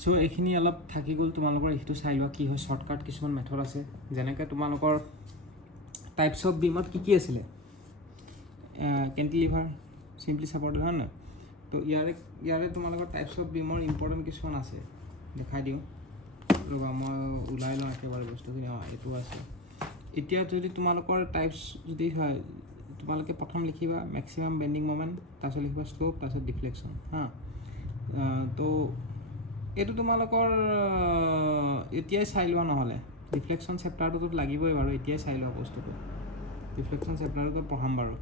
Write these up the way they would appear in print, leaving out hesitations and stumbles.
so এইখিনি অলপ থাকি গ'ল তোমালোকৰ এইটো চাই লোৱা কি হয় শৰ্টকাট কিছুমান মেথড আছে যেনেকৈ তোমালোকৰ টাইপছ অফ বিমত কি আছিলে কেণ্টিলিভাৰ চিম্পলি ছাপৰ্টেড হয় নহয় তো ইয়াৰে তোমালোকৰ টাইপছ অফ বিমৰ ইম্পৰ্টেণ্ট কিছুমান আছে দেখাই দিওঁ ৰ'বা মই ওলাই লওঁ একেবাৰে বস্তুখিনি এইটো আছে এতিয়া যদি তোমালোকৰ টাইপছ যদি হয় তোমালোকে প্ৰথম লিখিবা মেক্সিমাম বেণ্ডিং মমেণ্ট তাৰপিছত লিখিবা শ্লোপ তাৰপিছত ডিফ্লেকশ্যন হা তো এইটো তোমালোকৰ এতিয়াই চাই লোৱা নহ'লে ডিফ্লেকশ্যন চেপ্টাৰটোতো লাগিবই বাৰু এতিয়াই চাই লোৱা বস্তুটো ডিফ্লেকশ্যন চেপ্টাৰটো পঢ়াম বাৰু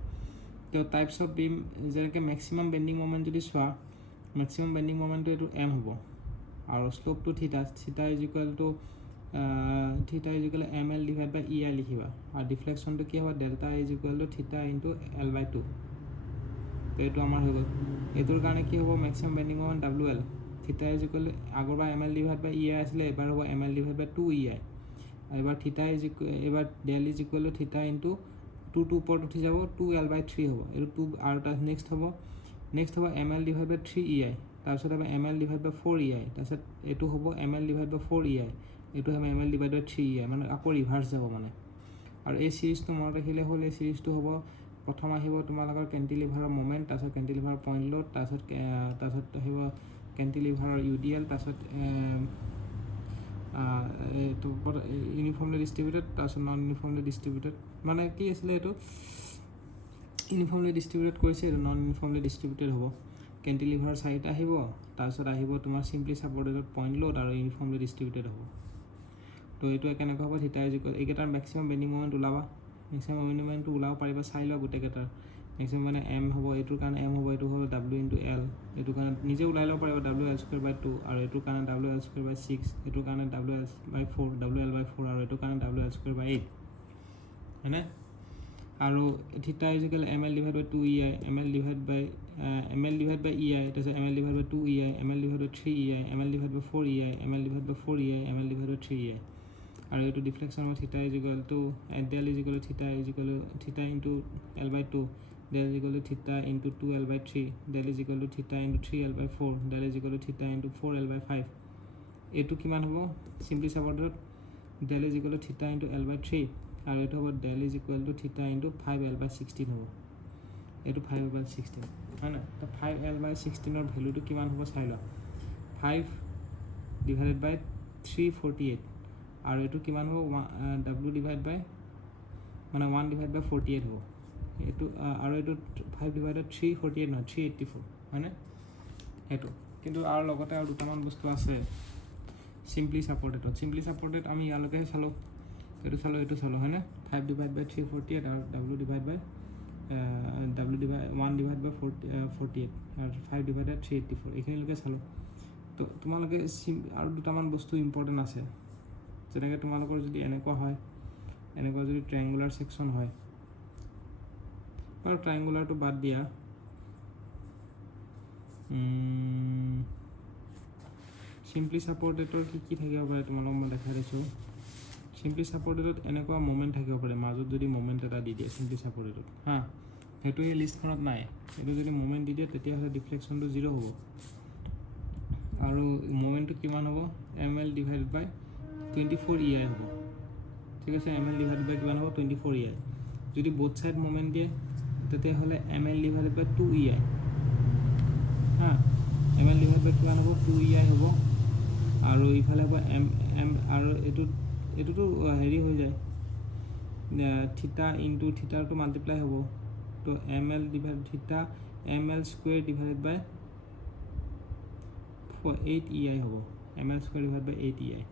তো টাইপছ অফ বিম যেনেকৈ মেক্সিমাম বেণ্ডিং মমেণ্ট যদি চোৱা মেক্সিমাম বেণ্ডিং মমেণ্টটো এইটো এম হ'ব আৰু শ্লোপটো theta is equal to M L divide by E I লিখিবা আৰু ডিফ্লেকশ্যনটো কি হ'ব delta is equal to theta into L by 2 তো এইটো আমাৰ হৈ গ'ল এইটোৰ কাৰণে কি হ'ব maximum bending moment W L theta is equal আগৰবাৰ M L divide by E I আছিলে এবাৰ হ'ব M L divide by 2 E I এবাৰ থিটা ইজ এবাৰ del is equal to theta into 2 ওপৰত উঠি যাব 2 এল বাই 3 হ'ব এইটো 2 আৰু তাৰ নেক্সট হ'ব M L divide by 3 E I তাৰপিছত হ'ব M L divide by 4 E I তাৰপিছত এইটো হ'ব M L divide by 4 E I এইটো হ'ব M L divide by 3 E I মানে আকৌ ৰিভাৰ্চ যাব মানে আৰু এই চিৰিজটো মনত ৰাখিলে হ'ল এই চিৰিজটো হ'ব প্ৰথম আহিব তোমালোকৰ কেণ্টিলিভাৰৰ মমেণ্ট তাৰপিছত কেণ্টিলিভাৰৰ পইণ্ট লোড তাৰপিছত আহিব কেণ্টিলিভাৰৰ ইউ ডি এল তাৰপিছত এইটো ইউনিফৰ্মলি ডিষ্ট্ৰিবিউটেড তাৰপিছত নন ইউনিফৰ্মলি ডিষ্ট্ৰিবিউটেড মানে কি আছিলে এইটো ইউনিফৰ্মলি ডিষ্ট্ৰিবিউটেড কৰিছে এইটো নন ইউনিফৰ্মলি ডিষ্ট্ৰিবিউটেড হ'ব কেণ্টিলিভাৰ চাৰিটা আহিব তাৰপিছত আহিব তোমাৰ চিম্পলি ছাপৰ্টেডত পইণ্ট লোড আৰু ইউনিফৰ্মলি ডিষ্ট্ৰিবিউটেড হ'ব তো এইটো কেনেকুৱা হ'ব থিটা ইজ ইকুৱেল এইকেইটাৰ মেক্সিমাম বেণ্ডিং মমেণ্ট ওলাবা মেক্সিমাম বেণ্ডিং মমেণ্টটো ওলাব পাৰিবা চাই লোৱা গোটেইকেইটাৰ মেক্সিমাম মানে এম হ'ব এইটোৰ কাৰণে এম হ'ব এইটো হ'ব ডাব্লিউ ইনটু এল এইটো কাৰণে নিজে ওলাই ল'ব পাৰিব ডাব্লিউ এল স্কুৱেৰ বাই 2 আৰু এইটোৰ কাৰণে ডাব্লিউ এল স্কুৱেৰ বাই 6 এইটোৰ কাৰণে W L by 4 W L by 4 আৰু এইটোৰ কাৰণে ডাব্লিউ এল স্কুৱেৰ বাই 8 হয়নে আৰু theta is equal M L divide by 2 E I M L divide by E I তাৰপিছত M L divide by 2 E I M L divide by 3 E I M L divide by 4 E I M L divide by 4 E I M L divide by 3 E I আৰু এইটো deflection হ'ব theta is equal to del is equal to theta into L by 2 del is equal to theta into 2l by 3 del is equal to theta into 3l by 4 del is equal to theta into 4l by 5 এইটো কিমান হ'ব simply supported del is equal to theta into l by 3 আৰু এইটো হ'ব del is equal to theta into 5l by 16 হ'ব এইটো 5l by 16 হয় না তো 5l by 16 ৰ ভ্যালুটো কিমান হ'ব চাই লোৱা 5 divided by 348 আৰু এইটো কিমান হ'ব w divided by মানে 1 divided by 48 হ'ব এইটো আৰু এইটো 5 ডিভাইডেড 348 নহয় 384 হয়নে এইটো কিন্তু আৰু লগতে আৰু দুটামান বস্তু আছে চিম্পলি ছাপৰ্টেড আমি ইয়ালৈকে চালোঁ এইটো চালোঁ হয়নে 5 ডিভাইড বাই 348 আৰু w ডিভাইড বাই 1 ডিভাইড বাই 48 আৰু 5 ডিভাইডেড 384 এইখিনিলৈকে চালোঁ তো তোমালোকে আৰু দুটামান বস্তু ইম্পৰ্টেণ্ট আছে যেনেকৈ তোমালোকৰ যদি এনেকুৱা হয় এনেকুৱা যদি ট্ৰায়াঙ্গুলাৰ ছেকশ্যন হয় আৰু ট্ৰায়াঙ্গুলাৰটো বাদ দিয়া চিম্পলি ছাপৰ্টেডৰ কি থাকিব পাৰে তোমালোকক মই দেখাই দিছোঁ চিম্পলি ছাপৰ্টেডত এনেকুৱা মুভমেণ্ট থাকিব পাৰে মাজত যদি মুভমেণ্ট এটা দি দিয়ে চিম্পলি ছাপৰ্টেডত হা সেইটো এই লিষ্টখনত নাই এইটো যদি মুভমেণ্ট দি দিয়ে তেতিয়াহ'লে ডিফ্লেকশ্যনটো 0 হ'ব আৰু মুভমেণ্টটো কিমান হ'ব M L divide by 24 E I হ'ব ঠিক আছে এম এল ডিভাইড বাই কিমান হ'ব 24 ই আই যদি বোথ ছাইড মুভমেণ্ট দিয়ে তেতিয়াহ'লে M L divide by 2 E I হা এম এল ডিভাইড বাই কিমান হ'ব 2 ই আই হ'ব আৰু ইফালে হ'ব এম আৰু এইটোতো হেৰি হৈ যায় থিটা ইনটু থিটাটো মাল্টিপ্লাই হ'ব তো M L divide theta M L square divide by 8 E I হ'ব M L square divide by 8 E I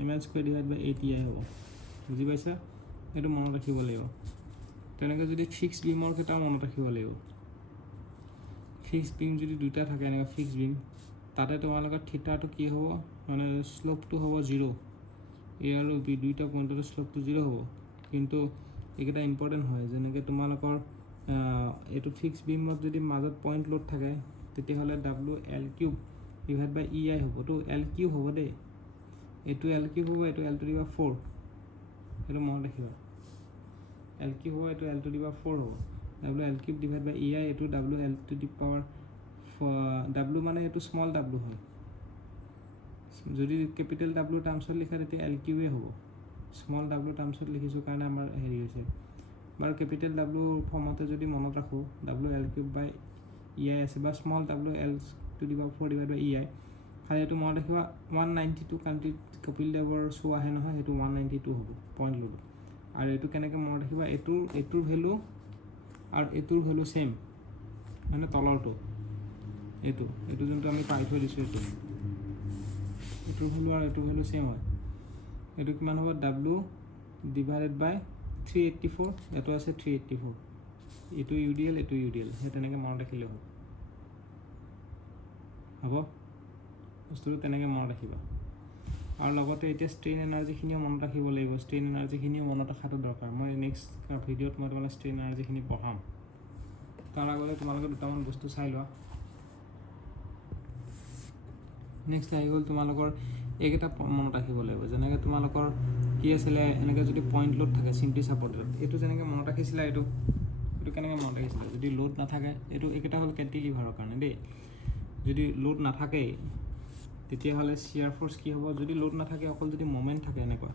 M L square divide by 8 E I হ'ব বুজি পাইছা এইটো মনত ৰাখিব লাগিব তেনেকৈ যদি ফিক্স বিমৰ কেইটা মনত ৰাখিব লাগিব ফিক্স বিম যদি দুটা থাকে এনেকৈ ফিক্স বিম তাতে তোমালোকৰ থিটাটো কি হ'ব মানে শ্লোপটো হ'ব 0 এ আৰু বি দুইটা পইণ্টৰ শ্লোপটো 0 হ'ব কিন্তু এইকেইটা ইম্পৰ্টেণ্ট হয় যেনেকৈ তোমালোকৰ এইটো ফিক্স বিমত যদি মাজত পইণ্ট লোড থাকে তেতিয়াহ'লে W L cube divide by E I হ'ব তো এল কিউব হ'ব দেই এইটো এল কিউব হ'ব এইটো এল টু দি পাৱাৰ 4 এইটো মনত ৰাখিবা এল কিউব হ'ব এইটো এল টু দি পাৱাৰ 4 হ'ব WL cube divide by EI এইটো WL to the power W মানে এইটো স্মল w হয় যদি কেপিটেল W টাৰ্মছত লিখা তেতিয়া L কিউবে হ'ব স্মল w টাৰ্মছত লিখিছোঁ কাৰণে আমাৰ হেৰি হৈছে বাৰু কেপিটেল W ফৰ্মতে যদি মনত ৰাখোঁ WL কিউব বাই EI আছে বা small WL to the power 4 divide by EI খালি এইটো মনত ৰাখিবা 192 কাণ্ট্ৰিত কপিল দেৱৰ শ্ব' আহে নহয় সেইটো 192 হ'ব পইণ্ট ল'লোঁ আৰু এইটো কেনেকৈ মনত ৰাখিবা এইটোৰ ভেলু আৰু এইটোৰ ভেলু ছেম মানে তলৰটো এইটো যোনটো আমি পাই থৈ দিছোঁ এইটোৰ ভেলু আৰু এইটোৰ ভেলু ছেম হয় এইটো কিমান হ'ব W ডিভাইডেড বাই 384 এইটো আছে 384 এইটো UDL এইটো UDL সেই তেনেকৈ মনত ৰাখিলে হ'ব বস্তুটো তেনেকৈ মনত ৰাখিবা আৰু লগতে এতিয়া ষ্ট্ৰেইন এনাৰ্জিখিনিও মনত ৰাখিব লাগিব ষ্ট্ৰেইন এনাৰ্জিখিনিও মনত ৰখাটো দৰকাৰ মই নেক্সট ভিডিঅ'ত মই তোমালোকে ষ্ট্ৰেইন এনাৰ্জিখিনি পঢ়াম তাৰ আগতে তোমালোকে দুটামান বস্তু চাই লোৱা নেক্সট আহি গ'ল তোমালোকৰ এইকেইটা মনত ৰাখিব লাগিব যেনেকৈ তোমালোকৰ কি আছিলে এনেকৈ যদি পইণ্ট লোড থাকে চিম্পলি ছাপৰ্টেড এইটো যেনেকৈ মনত ৰাখিছিলা এইটো কেনেকৈ মনত ৰাখিছিলা যদি লোড নাথাকে এইকেইটা হ'ল কেণ্টিলিভাৰৰ কাৰণে দেই যদি লোড নাথাকেই তেতিয়াহ'লে চিয়াৰ ফ'ৰ্চ কি হ'ব যদি লোড নাথাকে অকল যদি মমেণ্ট থাকে এনেকুৱা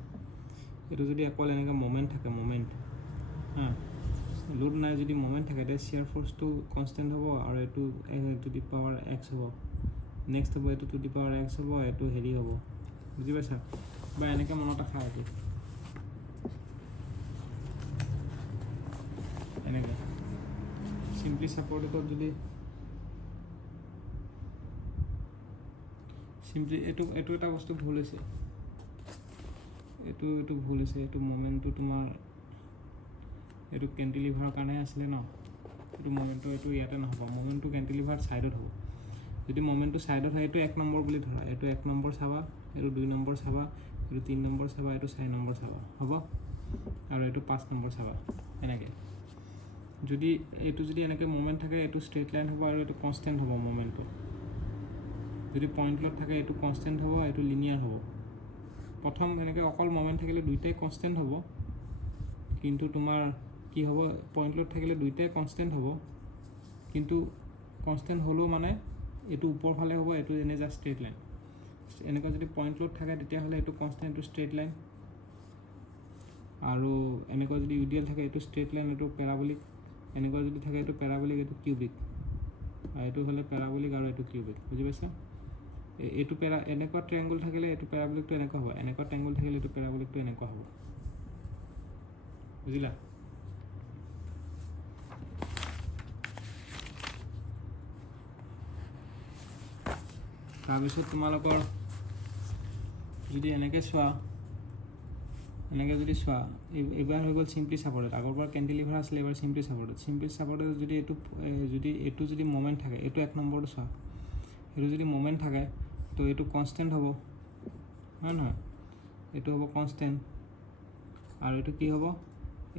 এইটো যদি অকল এনেকৈ মমেণ্ট থাকে লোড নাই যদি মমেণ্ট থাকে তেতিয়া চিয়াৰ ফ'ৰ্চটো কনষ্টেণ্ট হ'ব আৰু এইটো টু দি পাৱাৰ x হ'ব নেক্সট হ'ব এইটো টু দি পাৱাৰ x হ'ব এইটো হেৰি হ'ব বুজি পাইছা বা এনেকৈ মনত ৰাখা এইটো এনেকৈ চিম্পলি ছাপৰ্টেডত যদি চিম্পলি এইটো এটা বস্তু ভুল হৈছে এইটো ভুল হৈছে এইটো মমেণ্টটো তোমাৰ এইটো কেণ্টিলিভাৰৰ কাৰণেহে আছিলে ন এইটো মমেণ্টটো এইটো ইয়াতে নহ'ব মমেণ্টটো কেণ্টিলিভাৰ ছাইডত হ'ব যদি মমেণ্টটো ছাইডত হয় এইটো 1 নম্বৰ বুলি ধৰা এইটো 1 নম্বৰ চাবা এইটো 2 নম্বৰ চাবা এইটো 3 নম্বৰ চাবা এইটো 4 নম্বৰ চাবা হ'ব আৰু এইটো 5 নম্বৰ চাবা এনেকৈ যদি এইটো যদি এনেকৈ মমেণ্ট থাকে এইটো ষ্ট্ৰেইট লাইন হ'ব আৰু এইটো কনষ্টেণ্ট হ'ব মমেণ্টটো যদি পইণ্ট লোড থাকে এইটো কনষ্টেণ্ট হ'ব এইটো লিনিয়াৰ হ'ব প্ৰথম এনেকৈ অকল মমেণ্ট থাকিলে দুইটাই কনষ্টেণ্ট হ'ব কিন্তু তোমাৰ কি হ'ব পইণ্ট লোড থাকিলে দুইটাই কনষ্টেণ্ট হ'ব কিন্তু কনষ্টেণ্ট হ'লেও মানে এইটো ওপৰ ফালে হ'ব এইটো এনে জাষ্ট ষ্ট্ৰেইট লাইন এনেকুৱা যদি পইণ্ট লোড থাকে তেতিয়াহ'লে এইটো কনষ্টেণ্ট এইটো ষ্ট্ৰেইট লাইন আৰু এনেকুৱা যদি UDL থাকে এইটো ষ্ট্ৰেইট লাইন এইটো পেৰাবলিক এনেকুৱা যদি থাকে এইটো পেৰাবলিক এইটো কিউবিক আৰু এইটো হ'লে পেৰাবলিক আৰু এইটো কিউবিক বুজি পাইছা এইটো এনেকুৱা ট্ৰায়েংগল থাকিলে এইটো পেৰাবলিকটো এনেকুৱা হ'ব এনেকুৱা ট্ৰায়েংগল থাকিলে এইটো পেৰাবলিকটো এনেকুৱা হ'ব বুজিলা তাৰপিছত তোমালোকৰ যদি এনেকৈ চোৱা এনেকৈ যদি চোৱা এইবাৰ হৈ গ'ল চিম্পলি ছাপৰ্টেড আগৰ পৰা কেণ্টিলিভাৰ আছিলে এইবাৰ চিম্পলি ছাপৰ্টেড যদি এইটো যদি মমেণ্ট থাকে এইটো 1 নম্বৰটো চোৱা এইটো যদি মমেণ্ট থাকে তো এইটো কনষ্টেণ্ট হ'ব হয় নহয় এইটো হ'ব কনষ্টেণ্ট আৰু এইটো কি হ'ব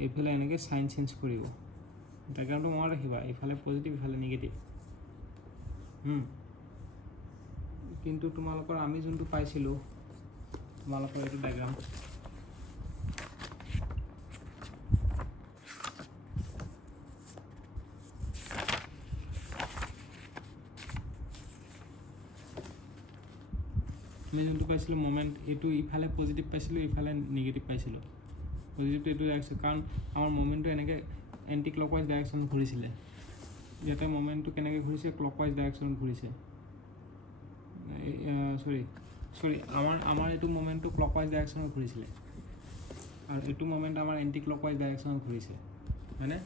এইফালে এনেকৈ চাইন চেঞ্জ কৰিব ডাইগ্ৰামটো মনত ৰাখিবা এইফালে পজিটিভ এইফালে নিগেটিভ কিন্তু তোমালোকৰ আমি যোনটো পাইছিলোঁ তোমালোকৰ এইটো ডাইগ্ৰাম আমি যোনটো পাইছিলোঁ মমেণ্ট এইটো ইফালে পজিটিভ পাইছিলোঁ ইফালে নিগেটিভ পাইছিলোঁ পজিটিভটো এইটো ডাইৰেকশ্যন কাৰণ আমাৰ মমেণ্টটো এনেকৈ এণ্টি ক্লকৱাইজ ডাইৰেকশ্যন ঘূৰিছিলে ইয়াতে মমেণ্টটো কেনেকৈ ঘূৰিছে ক্লকৱাইজ ডাইৰেকশ্যনত ঘূৰিছে চৰি আমাৰ এইটো মমেণ্টটো ক্লকৱাইজ ডাইৰেকশ্যনত ঘূৰিছিলে আৰু এইটো মমেণ্ট আমাৰ এণ্টি ক্লকৱাইজ ডাইৰেকশ্যনত ঘূৰিছে হয়নে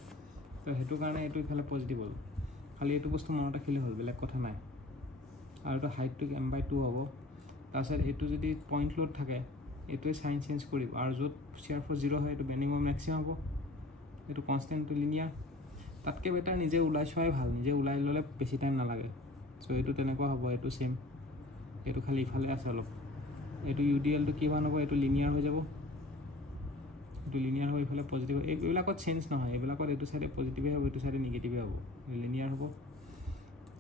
তো সেইটো কাৰণে এইটো ইফালে পজিটিভ হ'ল খালি এইটো বস্তু মনত ৰাখিলে হ'ল বেলেগ কথা নাই আৰু এইটো হাইটটো m/2 হ'ব তাৰপিছত এইটো যদি পইণ্ট লোড থাকে এইটোৱে চাইন চেঞ্জ কৰিব আৰু য'ত চিয়াৰ ফ'ৰ্চ 0 হয় এইটো বেণ্ডিং মমেণ্ট মেক্সিমাম হ'ব এইটো কনষ্টেণ্টটো লিনিয়াৰ তাতকৈ বেটাৰ নিজে ওলাই চোৱাই ভাল নিজে ওলাই ল'লে বেছি টাইম নালাগে চ' এইটো তেনেকুৱা হ'ব এইটো ছেইম এইটো খালি ইফালে আছে অলপ এইটো UDLটো কিমান হ'ব এইটো লিনিয়াৰ হৈ যাব এইটো লিনিয়াৰ হ'ব ইফালে পজিটিভ এইবিলাকত চেঞ্জ নহয় এইবিলাকত এইটো চাইডে পজিটিভে হ'ব এইটো চাইডে নিগেটিভে হ'ব লিনিয়াৰ হ'ব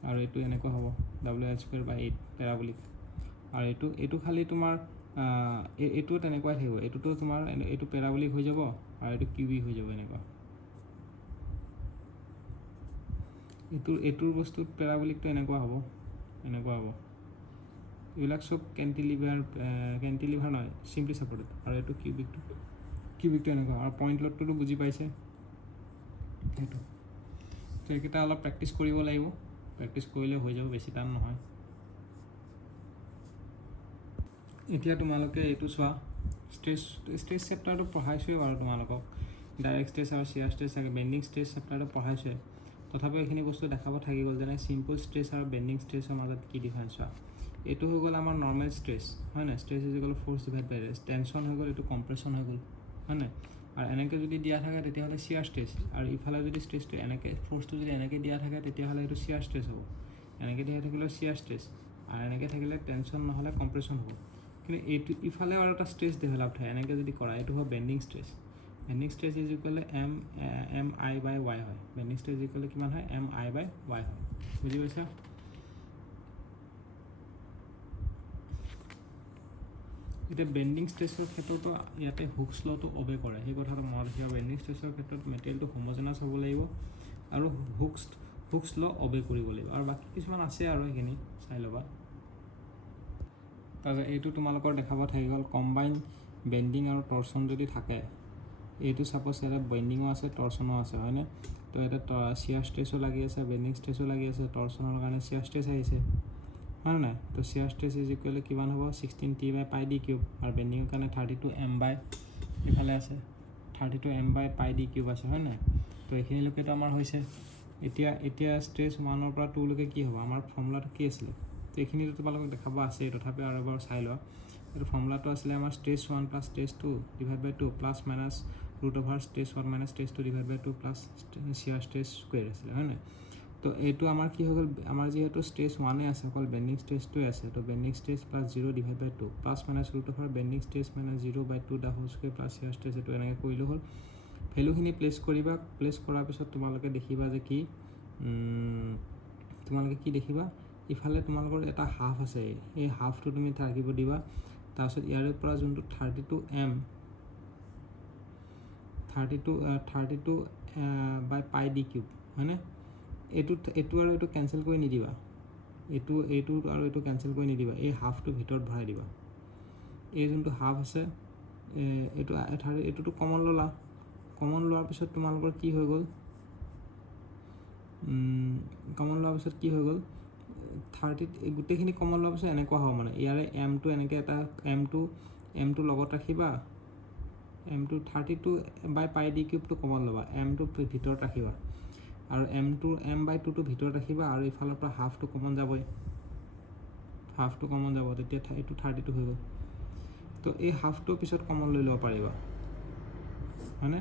আৰু এইটো এনেকুৱা হ'ব WL²/8 পেৰাবলিক আৰু এইটো খালি তোমাৰ এইটো তেনেকুৱাই থাকিব এইটোতো তোমাৰ এইটো পেৰাবলিক হৈ যাব আৰু এইটো কিউবিক হৈ যাব এনেকুৱা এইটোৰ বস্তু পেৰাবলিকটো এনেকুৱা হ'ব এইবিলাক চব কেণ্টিলিভাৰ নহয় চিম্পলি ছাপৰ্টেড আৰু এইটো কিউবিকটো এনেকুৱা আৰু পইণ্ট লোডটোতো বুজি পাইছে সেইটো তো এইকেইটা অলপ প্ৰেক্টিছ কৰিব লাগিব প্ৰেক্টিছ কৰিলে হৈ যাব বেছি টান নহয় এতিয়া তোমালোকে এইটো চোৱা ষ্ট্ৰেছ চেপ্টাৰটো পঢ়াইছোৱে বাৰু তোমালোকক ডাইৰেক্ট ষ্ট্ৰেছ আৰু চিয়াৰ ষ্ট্ৰেছ বেণ্ডিং ষ্ট্ৰেছ চেপ্টাৰটো পঢ়াইছোৱে তথাপিও এইখিনি বস্তু দেখাব থাকি গ'ল যেনে চিম্পল ষ্ট্ৰেছ আৰু বেণ্ডিং ষ্ট্ৰেছৰ মাজত কি ডিফাৰেঞ্চ চোৱা এইটো হৈ গ'ল আমাৰ নৰ্মেল ষ্ট্ৰেছ হয় নাই stress is equal to force divide by rest tension হৈ গ'ল এইটো কম্প্ৰেশ্যন হৈ গ'ল হয় নাই আৰু এনেকৈ যদি দিয়া থাকে তেতিয়াহ'লে চিয়াৰ ষ্ট্ৰেছ আৰু ইফালে যদি ষ্ট্ৰেছটো এনেকৈ ফ'ৰ্চটো যদি এনেকৈ দিয়া থাকে তেতিয়াহ'লে এইটো চিয়াৰ ষ্ট্ৰেছ হ'ব এনেকৈ দিয়া থাকিলেও চিয়াৰ ষ্ট্ৰেছ আৰু এনেকৈ থাকিলে টেনশ্যন নহ'লে কম্প্ৰেশ্যন হ'ব কিন্তু এইটো ইফালে আৰু এটা ষ্ট্ৰেছ ডেভেলপ হয় এনেকৈ যদি কৰা এইটো হয় bending stress is equal M I by Y হয় বেণ্ডিং ষ্ট্ৰেছ ইজ ইকুৱেল কিমান হয় এম আই বাই ৱাই হয় বুজি পাইছা এতিয়া বেণ্ডিং ষ্ট্ৰেছৰ ক্ষেত্ৰতো ইয়াতে হুকছ লটো অবে কৰে সেই কথাটো মনত ৰাখিবা বেণ্ডিং ষ্ট্ৰেছৰ ক্ষেত্ৰত মেটেৰিয়েলটো হোমোজেনাছ হ'ব লাগিব আৰু হুকছ ল অবে কৰিব লাগিব আৰু বাকী কিছুমান আছে আৰু সেইখিনি চাই ল'বা তাৰপিছত এইটো তোমালোকৰ দেখাব থাকি গ'ল কম্বাইন বেণ্ডিং আৰু টৰ্চন যদি থাকে এইটো ছাপ'জ ইয়াতে বেণ্ডিঙো আছে টৰ্চনো আছে হয়নে তো ইয়াতে চিয়াৰ ষ্ট্ৰেছো লাগি আছে বেণ্ডিং ষ্ট্ৰেছো লাগি আছে টৰ্চনৰ কাৰণে চিয়াৰ ষ্ট্ৰেছ আহিছে হয় নাই তো চিয়াৰ ষ্ট্ৰেছ ইজ ইকুৱেল কিমান হ'ব 16T by pi D cube আৰু বেণ্ডিঙৰ কাৰণে 32M বাই ইফালে আছে 32M by pi D cube আছে হয় নাই তো এইখিনিলৈকেতো আমাৰ হৈছে এতিয়া ষ্ট্ৰেছ 1 পৰা 2 লৈকে কি হ'ব আমাৰ ফৰ্মুলাটো কি আছিলে তো এইখিনিতো তোমালোকক দেখাব আছে তথাপি আৰু এবাৰ চাই লোৱা এইটো ফৰ্মুলাটো আছিলে আমাৰ stress 1 plus stress 2 divide by 2 plus minus root over stress 1 minus stress 2 divide by 2 plus shear stress square আছিলে হয় নাই তো এইটো আমাৰ কি হৈ গ'ল আমাৰ যিহেতু ষ্ট্ৰেছ 1 আছে অকল বেণ্ডিং ষ্ট্ৰেছটোৱে আছে তো bending stress plus 0 divide by 2 plus minus root over bending stress minus 0 by 2 the whole square plus shear stress এইটো এনেকৈ কৰিলোঁ হ'ল ভেলুখিনি প্লেচ কৰিবা প্লেচ কৰাৰ পিছত তোমালোকে দেখিবা যে কি তোমালোকে কি দেখিবা ইফালে তোমালোকৰ এটা হাফ আছে এই হাফটো তুমি থাকিব দিবা তাৰপিছত ইয়াৰে পৰা যোনটো 32 বাই পাই ডি কিউব হয়নে এইটো আৰু এইটো কেঞ্চেল কৰি নিদিবা এইটো আৰু এইটো কেঞ্চেল কৰি নিদিবা এই হাফটো ভিতৰত ভৰাই দিবা এই যোনটো হাফ আছে এইটোতো কমন ল'লা কমন লোৱাৰ পিছত তোমালোকৰ কি হৈ গ'ল কমন লোৱাৰ পিছত কি হৈ গ'ল 30 গোটেইখিনি কমন লোৱাৰ পিছত এনেকুৱা হ'ব মানে ইয়াৰে এমটো এনেকৈ এটা এমটো লগত ৰাখিবা এমটো 32 বাই পাই ডি কিউবটো কমন ল'বা এমটো ভিতৰত ৰাখিবা আৰু এম বাই 2টো ভিতৰত ৰাখিবা আৰু ইফালৰ পৰা হাফটো কমন যাব তেতিয়া এইটো 32 হৈ গ'ল তো এই হাফটো পিছত কমন লৈ ল'ব পাৰিবা হয়নে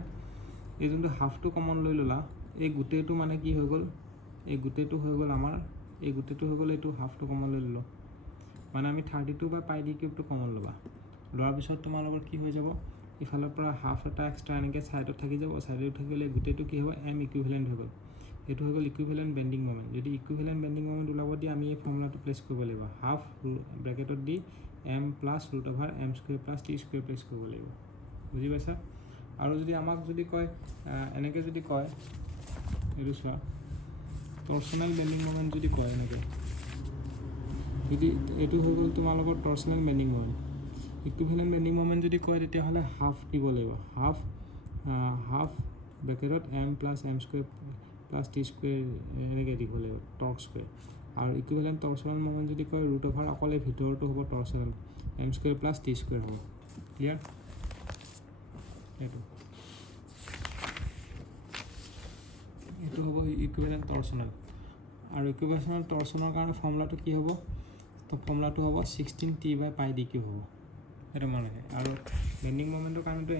এই যোনটো হাফটো কমন লৈ ল'লা এই গোটেইটো মানে কি হৈ গ'ল এই গোটেইটো হৈ গ'ল আমাৰ এইটো হাফটো কমন লৈ ল'লোঁ মানে আমি 32 বাই পাই ডি কিউবটো কমন ল'বা লোৱাৰ পিছত তোমালোকৰ কি হৈ যাব ইফালৰ পৰা হাফ এটা এক্সট্ৰা এনেকৈ ছাইডত থাকি যাব ছাইডত থাকিলে গোটেইটো কি হ'ব এম ইকুইভেলেণ্ট হৈ গ'ল এইটো হৈ গ'ল ইকুইভেলেণ্ট বেণ্ডিং মমেণ্ট যদি ইকুইভেলেণ্ট বেণ্ডিং মমেণ্ট ওলাব দিয়ে আমি এই ফৰ্মুলাটো প্লেচ কৰিব লাগিব হাফ ব্ৰেকেটত দি M plus root over M square plus T square place কৰিব লাগিব বুজি পাইছা আৰু যদি আমাক যদি কয় এনেকৈ যদি কয় এইটো চোৱা টৰ্চনেল বেণ্ডিং মমেণ্ট যদি কয় এনেকৈ যদি এইটো হৈ গ'ল তোমালোকৰ torsional bending moment equivalent bending moment যদি কয় তেতিয়াহ'লে হাফ দিব লাগিব হাফ ব্ৰেকেটত M plus M square plus T square এনেকৈ দিব লাগিব টৰ্ক স্কুৱেৰ আৰু ইকুইভেলেণ্ট টৰ্চনেল মমেণ্ট যদি কয় ৰুট অভাৰ অকলে ভিতৰটো হ'ব torsional M square plus T square হ'ব ক্লিয়াৰ এইটো হ'ব ইকুইভেলেণ্ট টৰ্চনেল আৰু ইকুইভেলেণ্ট টৰ্চনৰ কাৰণে ফৰ্মুলাটো কি হ'ব তো ফৰ্মুলাটো হ'ব 16T by pi D Q হ'ব সেইটো মনত ৰাখে আৰু বেণ্ডিং মমেণ্টৰ কাৰণেতো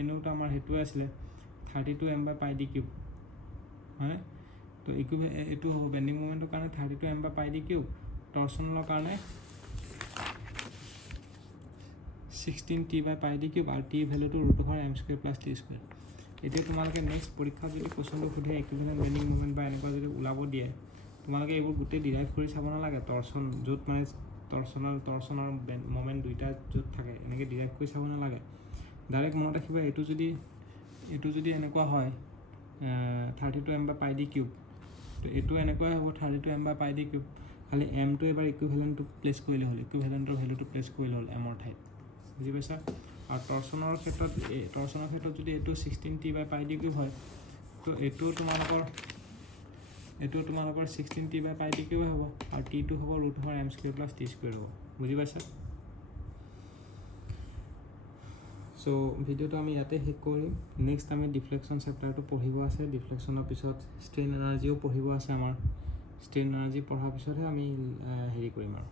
এনেওতো আমাৰ সেইটোৱে আছিলে 32M by pi D cube হয়নে তো এইটো হ'ব বেণ্ডিং মমেণ্টৰ কাৰণে 32M by pi D cube টৰ্চনেলৰ কাৰণে 16T by pi D cube আৰু টিৰ ভেলুটো root over M square plus T square এতিয়া তোমালোকে নেক্সট পৰীক্ষাত যদি কুৱেশ্যনটো সোধে ইকুইভেলেণ্ট বেণ্ডিং মমেণ্ট বা এনেকুৱা যদি ওলাব দিয়ে তোমালোকে এইবোৰ গোটেই ডিৰাইভ কৰি চাব নালাগে টৰ্চন য'ত মানে টৰ্চনৰ মমেণ্ট দুইটা য'ত থাকে এনেকৈ ডিৰাইভ কৰি চাব নালাগে ডাইৰেক্ট মনত ৰাখিবা এইটো যদি এনেকুৱা হয় 32 m by d কিউব তো এইটো এনেকুৱাই হ'ব 32 m by d কিউব খালি mটো এবাৰ ইকুইভেলেণ্টটো প্লেচ কৰিলে হ'ল ইকুইভেলেণ্টৰ ভেলুটো প্লেচ কৰিলে হ'ল m ৰ ঠাইত বুজি পাইছা আৰু টৰ্চনৰ ক্ষেত্ৰত যদি এইটো 16t by d কিউব হয় তো এইটো তোমালোকৰ 16t by d কিউব হ'ব আৰু tটো হ'ব √m² + t² হ'ব বুজি পাইছা সো ভিডিওটো আমি ইয়াতে শেষ কৰিম নেক্সট আমি ডিফ্লেকশ্যন চেপ্টাৰটো পঢ়িব আছে ডিফ্লেকশ্যনৰ পিছত ষ্ট্ৰেইন এনাৰ্জিও পঢ়িব আছে আমাৰ ষ্ট্ৰেইন এনাৰ্জি পঢ়াৰ পিছতহে আমি হেৰি কৰিম আৰু